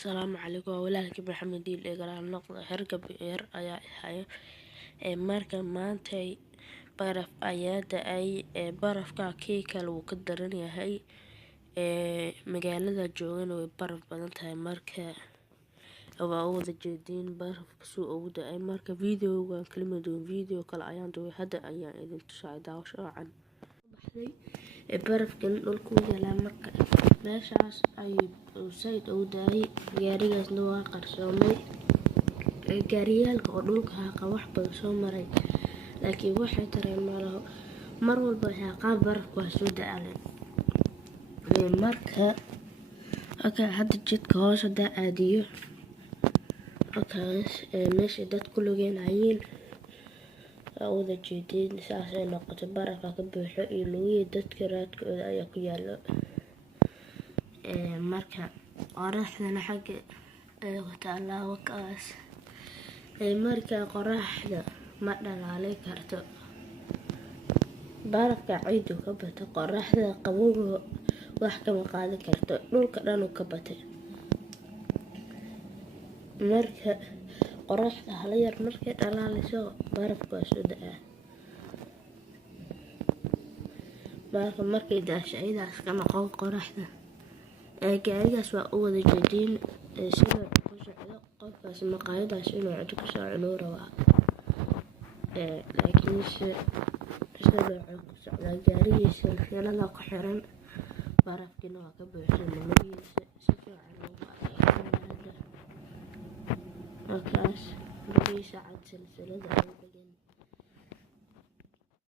السلام عليكم walaalkii maxamed diil ee garaal noqda hergab yar ayaa ahayo marka maantay baraf ayaa da-ay barafka kii kale wuu ka daran yahay magaalada joogan way baraf badan tahay marka waa u wada jeediin barafka suu ugu da-ay marka videogan kalimadoon video kale ayaan duubay hadda ayaan idin tusay daawasho wacan barafkan dhulku yaalaa marka meeshaas ayuu sayd ugu daayay gaarigaasna waa qarsoomay gaariyaalka oo dhulka haaqa wax badan soo maray laakiin waxay tareen malaho mar walba haaqaa barafku waa soo da-aleen marka hadda jidka hoos hadaa aadiyo meesha dad ku lugeynayeen wada jeedeen saasay noqotay barafka ka buuxo iyo lugihii dadka raadkooda ayaa ku yaalo marka qoraxdana xagga taallaa wakaas marka qoraxda ma dhalaalay karto barafka ciidu ka bata qoraxda qabowga wax kama qaadi karto dhulka dhan uu ka batay marka qoraxda hala yar markay dhalaalayso barafku waa soo da-aa markay daasho ayadaas ka noqon qoraxda gaarigaas waa u wada jeediin sidoo ku socdo qofkaas maqaayadaas inuu cunto kasoo cunuu rabaa laakiinse sidoo ku socdaa gaarigiisa filada ku xiran barafkiina waa ka buuxsan nimadiisa si fiican ugu wakaas lugihiisa cad silsilada